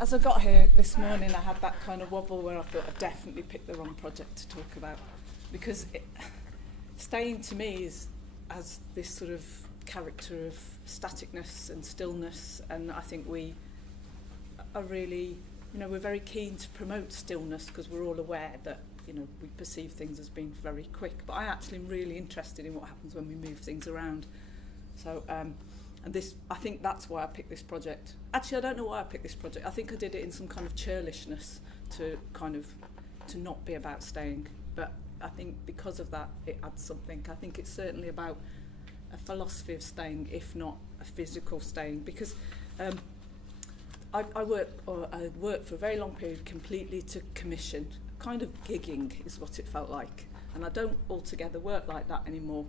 As I got here this morning, I had that kind of wobble where I thought I definitely picked the wrong project to talk about, because staying to me has this sort of character of staticness and stillness, and I think we are really, we're very keen to promote stillness because we're all aware that, we perceive things as being very quick, but I actually am really interested in what happens when we move things around. So, and I think that's why I picked this project. Actually, I don't know why I picked this project. I think I did it in some kind of churlishness to not be about staying. But I think because of that, it adds something. I think it's certainly about a philosophy of staying, if not a physical staying. Because I worked for a very long period completely to commission. Kind of gigging is what it felt like. And I don't altogether work like that anymore.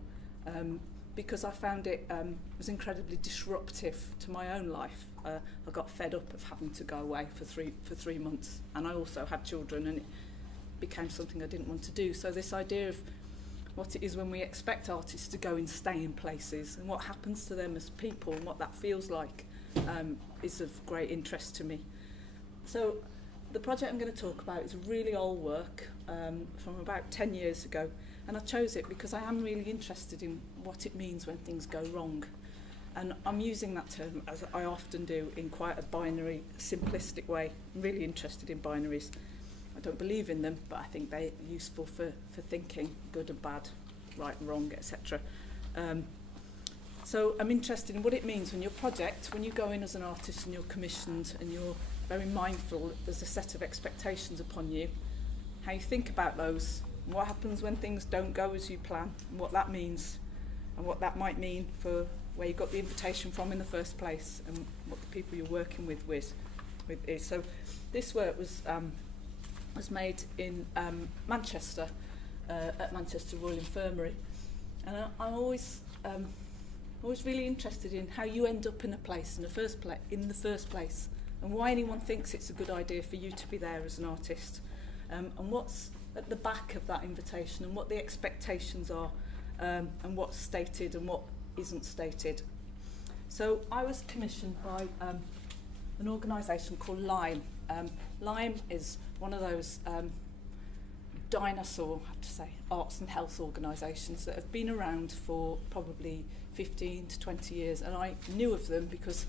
Because I found it was incredibly disruptive to my own life. I got fed up of having to go away for three months, and I also had children, and it became something I didn't want to do. So this idea of what it is when we expect artists to go and stay in places, and what happens to them as people, and what that feels like, is of great interest to me. So the project I'm going to talk about is really old work from about 10 years ago. And I chose it because I am really interested in what it means when things go wrong. And I'm using that term, as I often do, in quite a binary, simplistic way. I'm really interested in binaries. I don't believe in them, but I think they're useful for thinking, good and bad, right and wrong, etc. So I'm interested in what it means when your project, when you go in as an artist and you're commissioned and you're very mindful that there's a set of expectations upon you, how you think about those, what happens when things don't go as you plan, and what that means, and what that might mean for where you got the invitation from in the first place, and what the people you're working with is. So this work was made in Manchester, at Manchester Royal Infirmary, and I'm always really interested in how you end up in a place in the first place, and why anyone thinks it's a good idea for you to be there as an artist, and what's at the back of that invitation, and what the expectations are, and what's stated and what isn't stated. So I was commissioned by an organisation called Lime. Lime is one of those dinosaur, I have to say, arts and health organisations that have been around for probably 15 to 20 years, and I knew of them because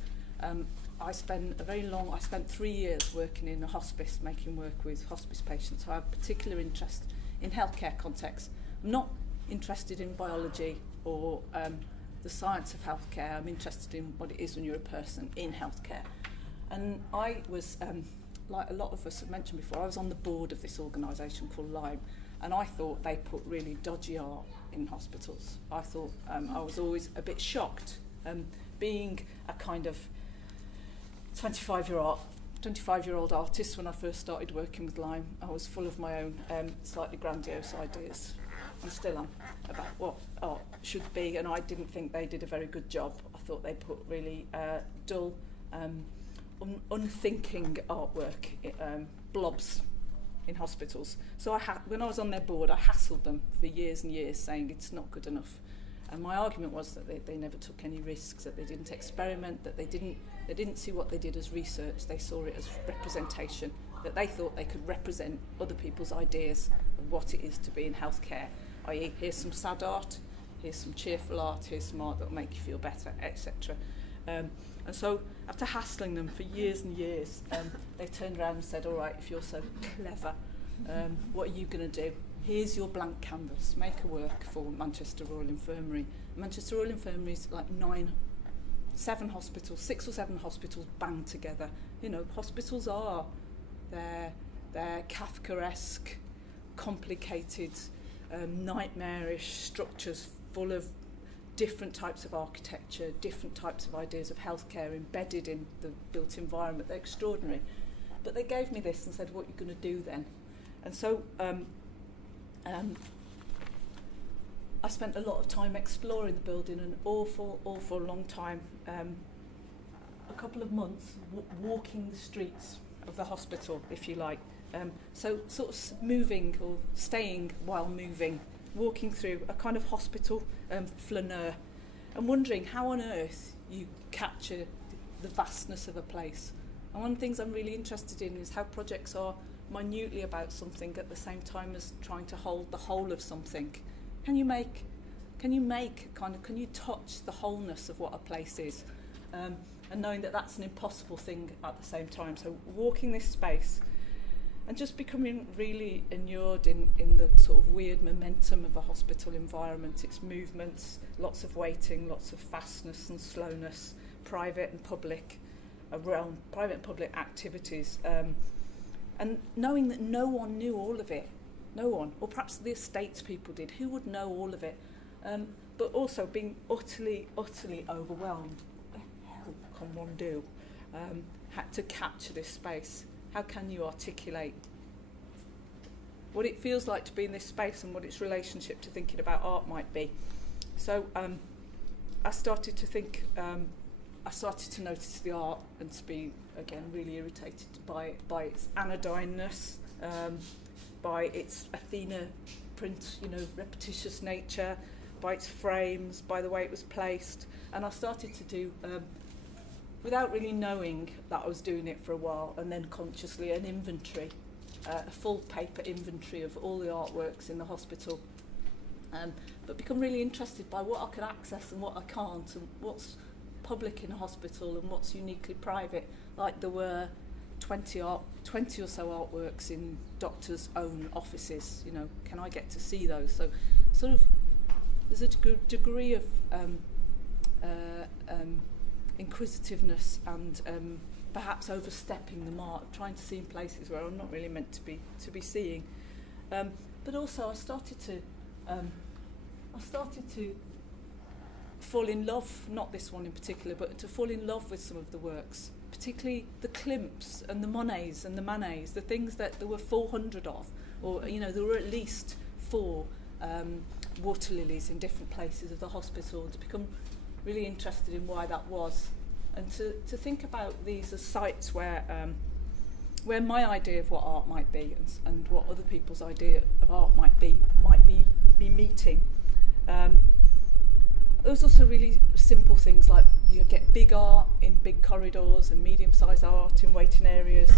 I spent 3 years working in a hospice, making work with hospice patients. So I have a particular interest in healthcare context. I'm not interested in biology or the science of healthcare. I'm interested in what it is when you're a person in healthcare. And I was, like a lot of us have mentioned before, I was on the board of this organisation called Lime, and I thought they put really dodgy art in hospitals. I thought I was always a bit shocked, being a kind of 25-year-old artist. When I first started working with Lime, I was full of my own slightly grandiose ideas, and still am, about what art should be, and I didn't think they did a very good job. I thought they put really dull, unthinking artwork, blobs in hospitals. So when I was on their board, I hassled them for years and years, saying it's not good enough. And my argument was that they never took any risks, that they didn't experiment, that they didn't see what they did as research, they saw it as representation, that they thought they could represent other people's ideas of what it is to be in healthcare, i.e. here's some sad art, here's some cheerful art, here's some art that will make you feel better, etc. And so after hassling them for years and years, they turned around and said, all right, if you're so clever, what are you going to do? Here's your blank canvas, make a work for Manchester Royal Infirmary. Manchester Royal Infirmary is like 6 or 7 hospitals banged together. Hospitals are, they're Kafkaesque, complicated, nightmarish structures full of different types of architecture, different types of ideas of healthcare embedded in the built environment. They're extraordinary. But they gave me this and said, what are you going to do then? And so I spent a lot of time exploring the building, an awful long time, a couple of months walking the streets of the hospital, if you like. So sort of moving or staying while moving, walking through a kind of hospital flaneur, and wondering how on earth you capture the vastness of a place And one of the things I'm really interested in is how projects are minutely about something at the same time as trying to hold the whole of something. Can you touch the wholeness of what a place is? And knowing that that's an impossible thing at the same time. So walking this space and just becoming really inured in the sort of weird momentum of a hospital environment, its movements, lots of waiting, lots of fastness and slowness, private and public activities, and knowing that no one knew all of it, no one, or perhaps the estates people did, who would know all of it, but also being utterly overwhelmed. What the hell can one do to capture this space? How can you articulate what it feels like to be in this space and what its relationship to thinking about art might be? So I started to notice the art and to be, again, really irritated by its anodynness, by its Athena print, repetitious nature, by its frames, by the way it was placed. And I started to do, without really knowing that I was doing it for a while, and then consciously an inventory, a full paper inventory of all the artworks in the hospital, but become really interested by what I could access and what I can't, and what's public in a hospital and what's uniquely private. Like there were 20 or so artworks in doctors' own offices. Can I get to see those? So sort of there's a degree of inquisitiveness and perhaps overstepping the mark, trying to see in places where I'm not really meant to be seeing. But also I started to fall in love, not this one in particular, but to fall in love with some of the works, particularly the Klimts and the Monets and the Manets, the things that there were 400 of, or there were at least 4 water lilies in different places of the hospital, to become really interested in why that was, and to think about these as sites where my idea of what art might be and what other people's idea of art might be meeting. There was also really simple things like you get big art in big corridors and medium-sized art in waiting areas,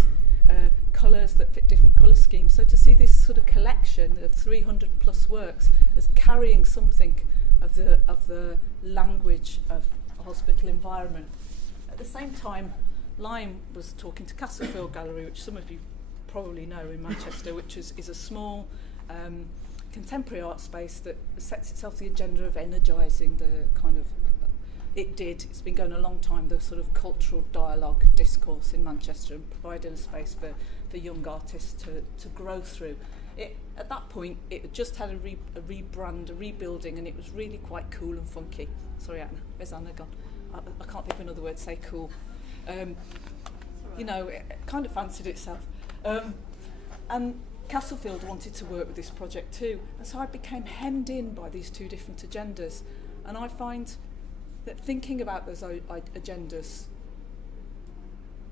colours that fit different colour schemes. So to see this sort of collection of 300 plus works as carrying something of the language of a hospital environment. At the same time, Lyme was talking to Castlefield Gallery, which some of you probably know in Manchester, which is a small contemporary art space that sets itself the agenda of energising the kind of, it's been going a long time, the sort of cultural dialogue discourse in Manchester, and providing a space for young artists to grow through. At that point, it just had a rebrand, a rebuilding, and it was really quite cool and funky. Sorry, Anna, where's Anna gone? I can't think of another word to say cool. It kind of fancied itself. And Castlefield wanted to work with this project too, and so I became hemmed in by these two different agendas. And I find that thinking about those agendas,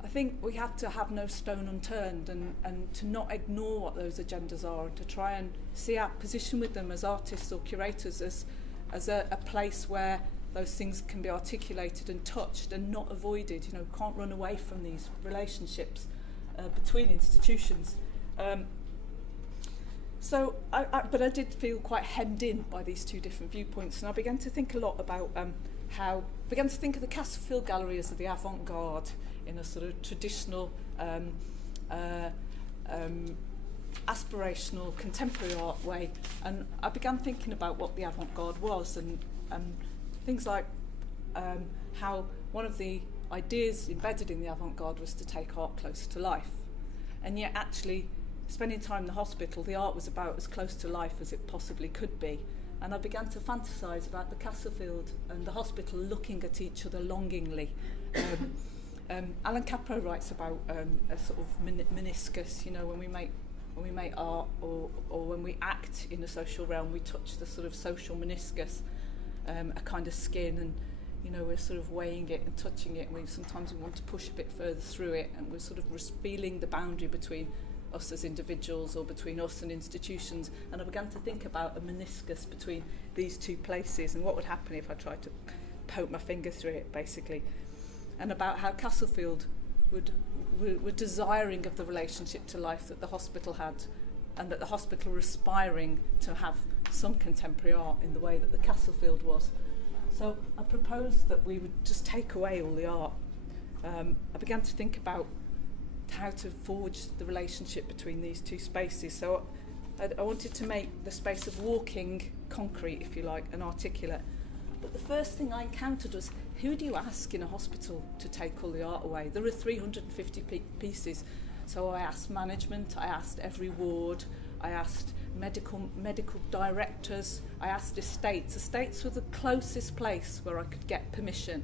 I think we have to have no stone unturned, and to not ignore what those agendas are, and to try and see our position with them as artists or curators as a place where those things can be articulated and touched and not avoided. Can't run away from these relationships between institutions. But I did feel quite hemmed in by these two different viewpoints, and I began to think a lot about began to think of the Castlefield Gallery as the avant-garde in a sort of traditional, aspirational, contemporary art way, and I began thinking about what the avant-garde was, and things like how one of the ideas embedded in the avant-garde was to take art close to life, and yet actually spending time in the hospital, the art was about as close to life as it possibly could be. And I began to fantasise about the Castlefield and the hospital looking at each other longingly. Alan Capro writes about a sort of meniscus, when we make art or when we act in the social realm, we touch the sort of social meniscus, a kind of skin, and we're sort of weighing it and touching it, and sometimes we want to push a bit further through it, and we're sort of feeling the boundary between us as individuals or between us and institutions. And I began to think about a meniscus between these two places and what would happen if I tried to poke my finger through it, basically. And about how Castlefield were desiring of the relationship to life that the hospital had, and that the hospital were aspiring to have some contemporary art in the way that the Castlefield was. So I proposed that we would just take away all the art. I began to think about how to forge the relationship between these two spaces. So I wanted to make the space of walking concrete, if you like, and articulate. But the first thing I encountered was, who do you ask in a hospital to take all the art away? There are 350 pieces. So I asked management, I asked every ward, I asked medical directors, I asked estates. Estates were the closest place where I could get permission.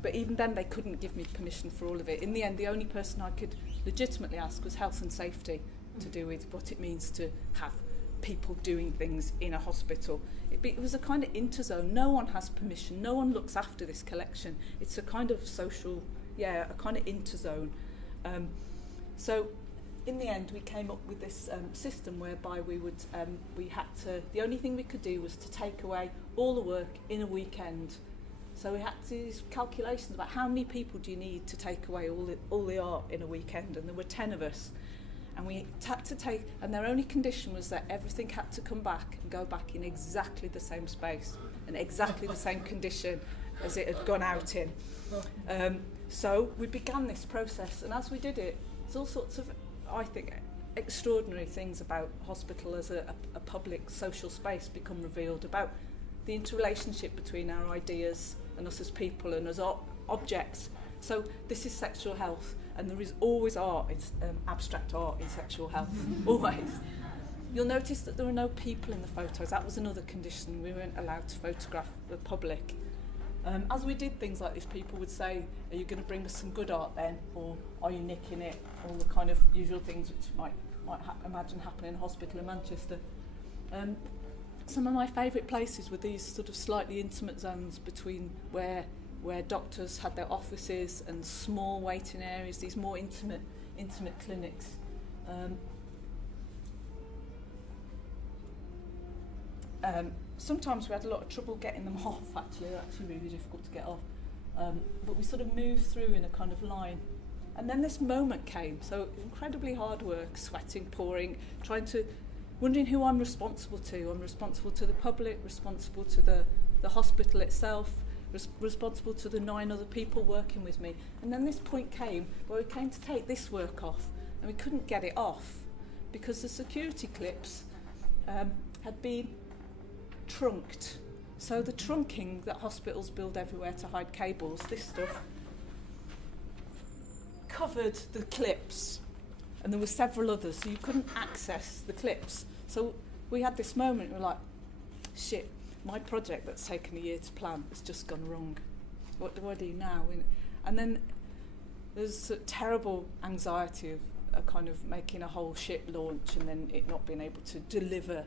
But even then they couldn't give me permission for all of it. In the end, the only person I could legitimately ask was health and safety, to do with what it means to have people doing things in a hospital. It was a kind of interzone. No one has permission. No one looks after this collection. It's a kind of social, a kind of interzone. So in the end, we came up with this system whereby the only thing we could do was to take away all the work in a weekend. So we had to do these calculations about how many people do you need to take away all the art in a weekend, and there were 10 of us. And we had to take, and their only condition was that everything had to come back and go back in exactly the same space and exactly the same condition as it had gone out in. So we began this process, and as we did it, there's all sorts of, I think, extraordinary things about hospital as a public social space become revealed, about the interrelationship between our ideas and us as people and as objects. So this is sexual health, and there is always art, abstract art in sexual health, always. You'll notice that there are no people in the photos. That was another condition. We weren't allowed to photograph the public. As we did things like this, people would say, are you going to bring us some good art then? Or are you nicking it? All the kind of usual things which might imagine happen in a hospital in Manchester. Some of my favourite places were these sort of slightly intimate zones between where doctors had their offices and small waiting areas, these more intimate clinics. Sometimes we had a lot of trouble getting them off, actually. They're actually really difficult to get off. But we sort of moved through in a kind of line. And then this moment came, so incredibly hard work, sweating, pouring, wondering who I'm responsible to. I'm responsible to the public, responsible to the hospital itself, responsible to the 9 other people working with me. And then this point came where we came to take this work off, and we couldn't get it off because the security clips had been trunked. So the trunking that hospitals build everywhere to hide cables, this stuff, covered the clips, and there were several others, so you couldn't access the clips. So we had this moment, we were like, shit, my project that's taken a year to plan has just gone wrong. What do I do now? And then there's a terrible anxiety of a kind of making a whole ship launch and then it not being able to deliver.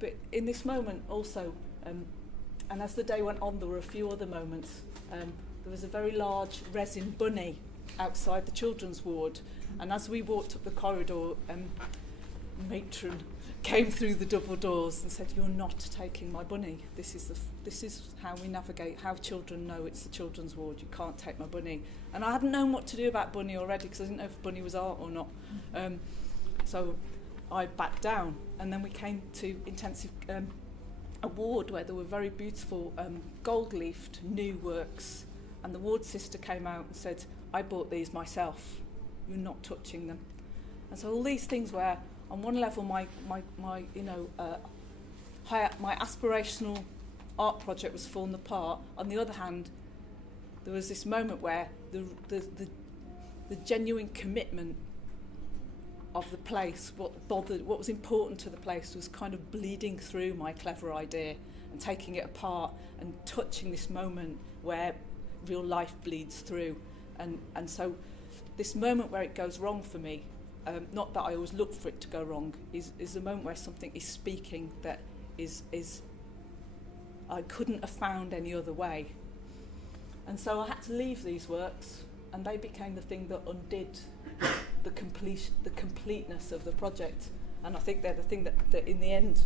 But in this moment also, and as the day went on, there were a few other moments. There was a very large resin bunny outside the children's ward, and as we walked up the corridor, matron came through the double doors and said, "You're not taking my bunny. This is how we navigate, how children know it's the children's ward. You can't take my bunny." And I hadn't known what to do about bunny already because I didn't know if bunny was art or not. So I backed down, and then we came to intensive a ward where there were very beautiful gold-leafed new works, and the ward sister came out and said, "I bought these myself. You're not touching them." And so all these things where, on one level, my aspirational art project was falling apart. On the other hand, there was this moment where the genuine commitment of the place, what was important to the place, was kind of bleeding through my clever idea and taking it apart and touching this moment where real life bleeds through. And so this moment where it goes wrong for me, not that I always look for it to go wrong, is the moment where something is speaking that is I couldn't have found any other way. And so I had to leave these works, and they became the thing that undid the completeness of the project. And I think they're the thing that in the end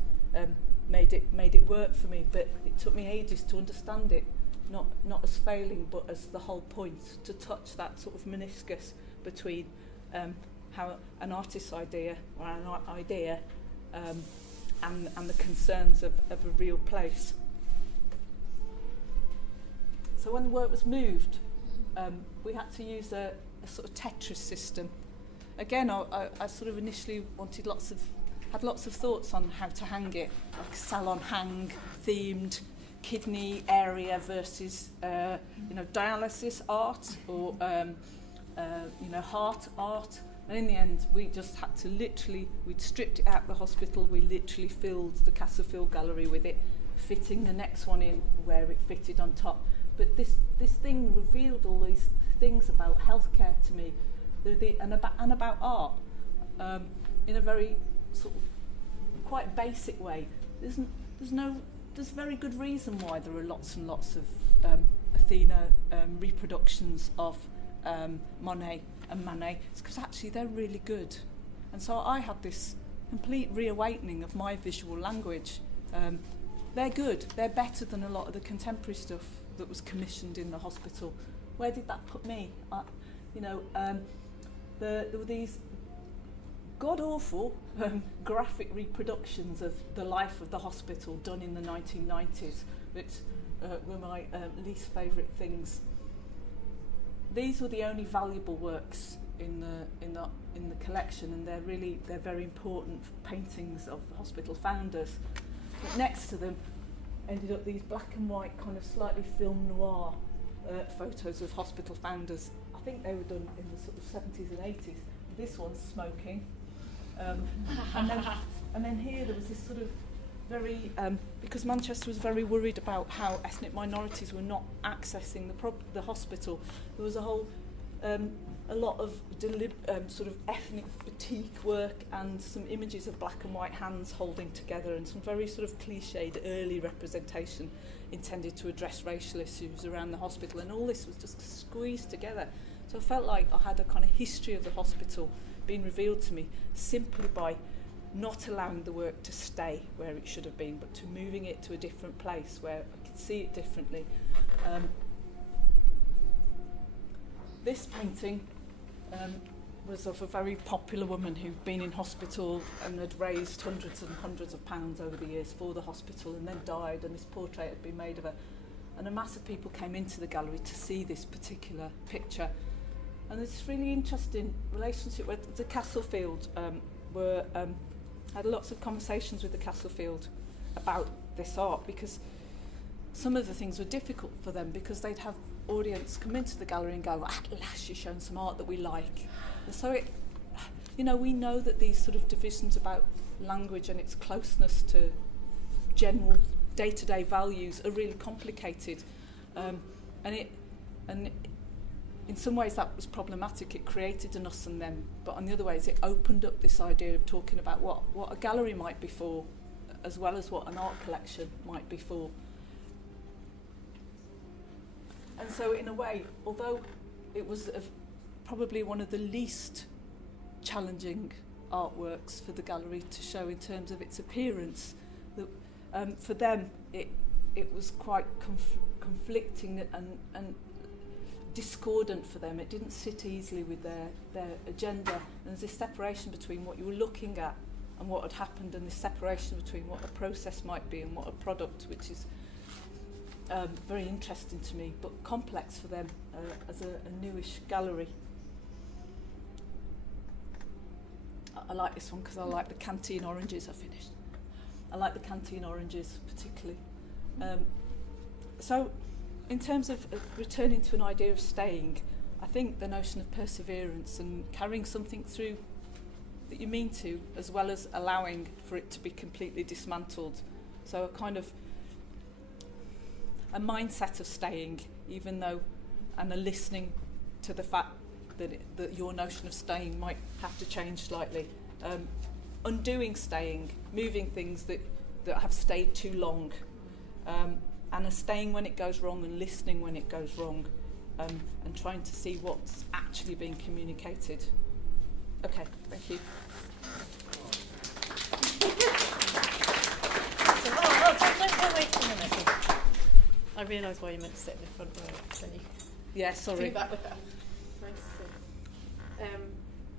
made it work for me. But it took me ages to understand it. not as failing, but as the whole point, to touch that sort of meniscus between how an artist's idea or an idea and the concerns of a real place. So when the work was moved, we had to use a sort of Tetris system. Again, I sort of initially had lots of thoughts on how to hang it, like salon hang, themed, kidney area versus dialysis art or heart art. And in the end, we just had to we'd stripped it out of the hospital, we literally filled the Castlefield Gallery with it, fitting the next one in where it fitted on top. But this thing revealed all these things about healthcare to me, and about art, in a very sort of quite basic way. There's very good reason why there are lots and lots of Athena reproductions of Monet and Manet. It's because actually they're really good. And so I had this complete reawakening of my visual language. They're good. They're better than a lot of the contemporary stuff that was commissioned in the hospital. Where did that put me? There were these god-awful graphic reproductions of the life of the hospital done in the 1990s, which were my least favourite things. These were the only valuable works in the collection, and they're very important paintings of hospital founders. But next to them ended up these black and white, kind of slightly film noir photos of hospital founders. I think they were done in the sort of 70s and 80s. This one's smoking. And then here there was this sort of very, because Manchester was very worried about how ethnic minorities were not accessing the hospital, there was a lot of sort of ethnic batik work and some images of black and white hands holding together, and some very sort of cliched early representation intended to address racial issues around the hospital, and all this was just squeezed together. So I felt like I had a kind of history of the hospital being revealed to me simply by not allowing the work to stay where it should have been, but to moving it to a different place where I could see it differently. This painting was of a very popular woman who'd been in hospital and had raised hundreds and hundreds of pounds over the years for the hospital, and then died, and this portrait had been made of her. And a mass of people came into the gallery to see this particular picture. And this really interesting relationship with the Castlefield had lots of conversations with the Castlefield about this art, because some of the things were difficult for them, because they'd have audience come into the gallery and go, at last you've shown some art that we like. And so we know that these sort of divisions about language and its closeness to general day-to-day values are really complicated. And in some ways that was problematic. It created an us and them, but on the other ways it opened up this idea of talking about what a gallery might be for, as well as what an art collection might be for. And so in a way, although it was probably one of the least challenging artworks for the gallery to show in terms of its appearance, for them it was quite conflicting and discordant for them. It didn't sit easily with their agenda. And there's this separation between what you were looking at and what had happened, and this separation between what a process might be and what a product, which is very interesting to me, but complex for them as a newish gallery. I like this one because I like the canteen oranges. I finished. I like the canteen oranges particularly. So in terms of returning to an idea of staying, I think the notion of perseverance and carrying something through that you mean to, as well as allowing for it to be completely dismantled. So a kind of a mindset of staying, even though, and a listening to the fact that your notion of staying might have to change slightly. Undoing staying, moving things that have stayed too long, and a staying when it goes wrong and listening when it goes wrong, and trying to see what's actually being communicated. Okay, thank you. So, don't wait a minute. I realise why you meant to sit in the front row. Then you Yeah, sorry. do that with that. Nice to see.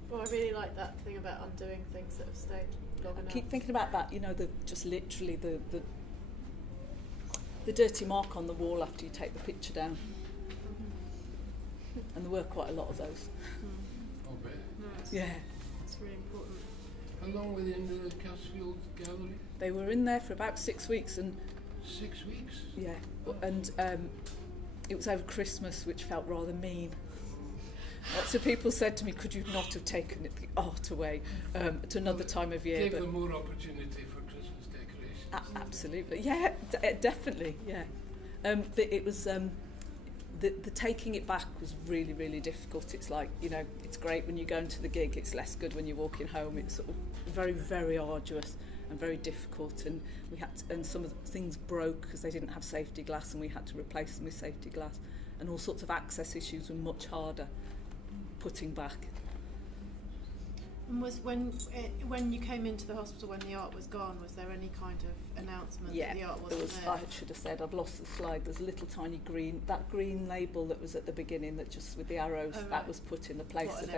Well, I really like that thing about undoing things that have stayed long enough. Keep thinking about that, just literally the dirty mark on the wall after you take the picture down. Mm-hmm. And there were quite a lot of those. Oh, bet. No, Yeah. it's really important. How long were they in the Castfield Gallery? They were in there for about 6 weeks, and 6 weeks? yeah, and it was over Christmas, which felt rather mean. Lots of people said to me, could you not have taken the art away at another time of year? Gave them more opportunity for Christmas decorations. Absolutely, yeah, definitely, yeah. It was the taking it back was really, really difficult. It's like, it's great when you go into the gig, it's less good when you're walking home. It's sort of very, very arduous and very difficult, and and some of the things broke because they didn't have safety glass, and we had to replace them with safety glass, and all sorts of access issues were much harder putting back. And was when you came into the hospital when the art was gone, was there any kind of announcement that the art wasn't there? I should have said, I've lost the slide. There's a little tiny green label that was at the beginning, that just with the arrows, that was put in the place of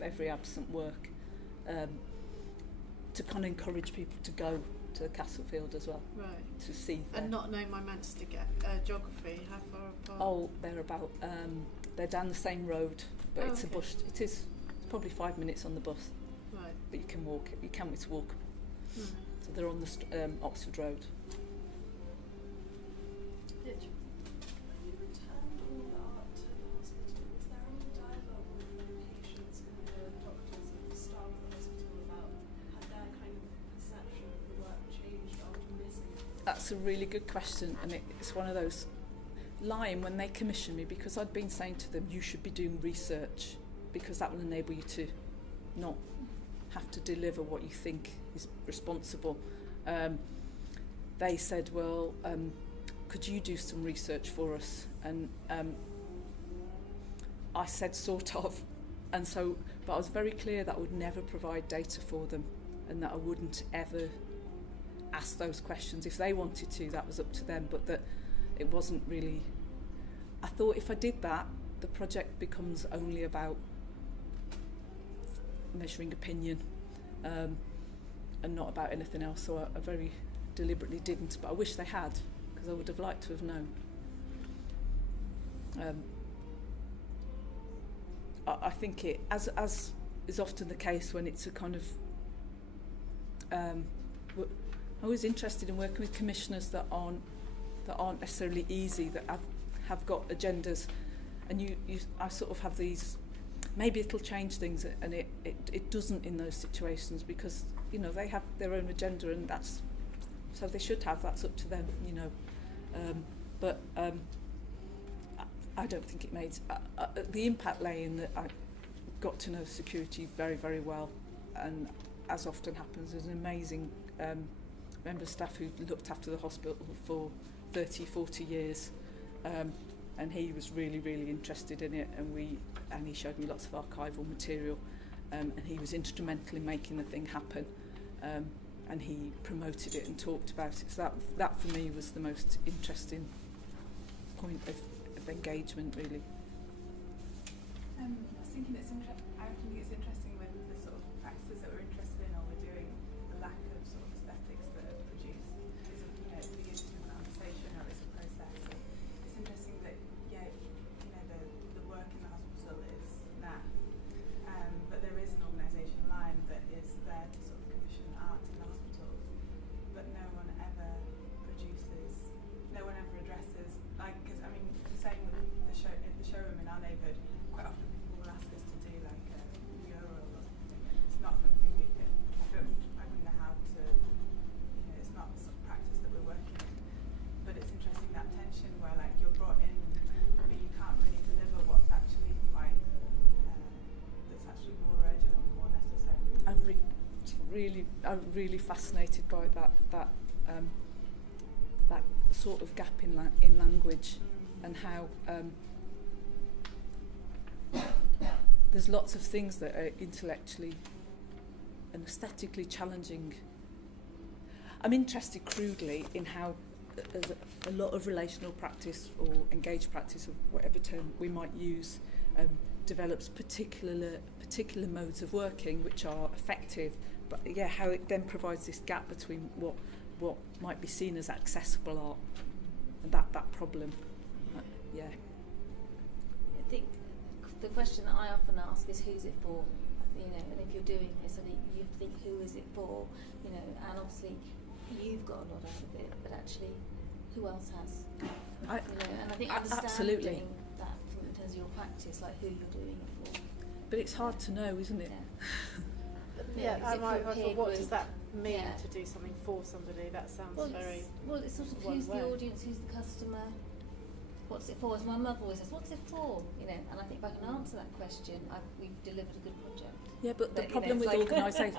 every absent work, to kind of encourage people to go to the Castlefield as well, right? To see there. And not knowing my Manchester geography, how far apart? Oh, they're down the same road, but it's a bus. It's probably 5 minutes on the bus. Right. But you can walk. You can walk. Mm. So they're on the Oxford Road. Did When you returned all the art to the hospital, was there any dialogue with the patients and the doctors and the staff at the hospital about had their kind of perception of the work changed after missing it? That's a really good question, and it's one of those lying when they commissioned me, because I'd been saying to them, you should be doing research, because that will enable you to not have to deliver what you think is responsible. They said, well, could you do some research for us? And I said sort of, and so, but I was very clear that I would never provide data for them, and that I wouldn't ever ask those questions. If they wanted to, that was up to them, but that it wasn't really. I thought if I did that, the project becomes only about measuring opinion, and not about anything else. So I very deliberately didn't, but I wish they had, because I would have liked to have known. I think it, as is often the case when it's a kind of, I'm always interested in working with commissioners that aren't necessarily easy, that have got agendas, and I sort of have these. Maybe it'll change things, and it doesn't in those situations, because they have their own agenda, and that's so they should have. That's up to them, But I don't think it made the impact lay in that I got to know security very, very well, and as often happens, there's an amazing member of staff who looked after the hospital for 30, 40 years. And he was really, really interested in it, and he showed me lots of archival material, and he was instrumental in making the thing happen, and he promoted it and talked about it. So that for me was the most interesting point of engagement, really. I was thinking I think it's interesting with the sort of practices that we're interested in or we're doing, the lack of sort of aesthetics that are produced is begins with a conversation or it's a process. So it's interesting that the work in the hospital is that, but there is an organisation line that is there to sort of commission art in the hospitals, but no one ever addresses, because the same with the showroom in our neighbourhood. Quite often people will ask us to do like a mural or something. It's not something I wouldn't know how to, it's not the sort of practice that we're working in. But it's interesting, that tension where like you're brought in, but you can't really deliver what's actually quite, that's actually more urgent or more necessary. I'm really fascinated by that sort of gap in language, and how there's lots of things that are intellectually and aesthetically challenging. I'm interested crudely in how a lot of relational practice or engaged practice, or whatever term we might use, develops particular modes of working which are effective, but how it then provides this gap between what might be seen as accessible art and that problem. I think the question that I often ask is, who's it for? You know, and if you're doing this, I think you have to think, who is it for? You know, and obviously you've got a lot out of it, but actually, who else has? And I think understanding absolutely. that in terms of your practice, like who you're doing it for. But it's hard to know, isn't it? Yeah, is it for a peer what group? does that mean Yeah. to do something for somebody? That sounds very... It's sort of one who's way. the audience, who's the customer, what's it for? As my mother always says, what's it for? You know, and I think if I can answer that question, we've delivered a good project. Yeah, but the But, problem with like organisations,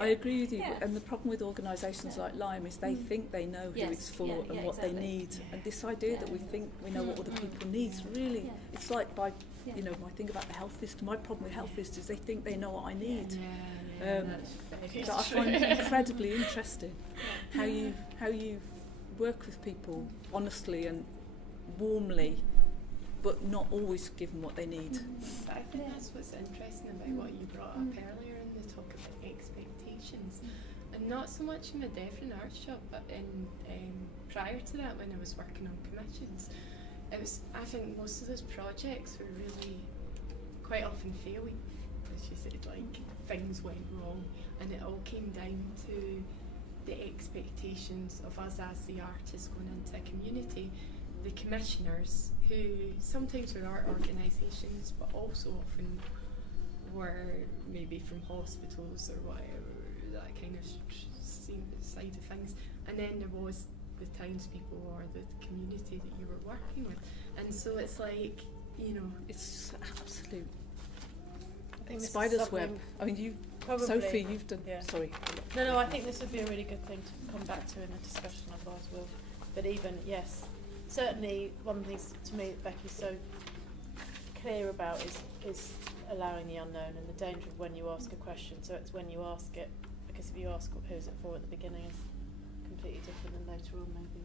I agree with you, Yeah. and the problem with organisations like Lime is they think they know who Yes, it's for yeah, and yeah, what exactly. they need. And this idea that we think we know what other people need, really, Yeah. it's like Yeah. you know, I think about the health list. My problem with health list is they think they know what I need. So I find it incredibly interesting how you work with people honestly and warmly, but not always give them what they need. But I think that's what's interesting about what you brought up earlier in the talk about expectations, and not so much in the Deaf and Art Shop, but in prior to that, when I was working on commissions, I think most of those projects were really quite often failing. As you said, like things went wrong, and it all came down to the expectations of us as the artists going into a community, the commissioners, who sometimes were art organisations, but also often were maybe from hospitals or whatever, that kind of side of things. And then there was the townspeople or the community that you were working with. And so it's like, you know, It's absolute I think this is spider's web. something I mean, you, probably- Sophie, you've done. yeah. Sorry. No, I think this would be a really good thing to come back to in a discussion, otherwise we'll... But even, yes, certainly one of the things to me that Becky's so clear about is allowing the unknown, and the danger of when you ask a question. So it's when you ask it, because if you ask who's it for at the beginning, it's completely different than later on maybe.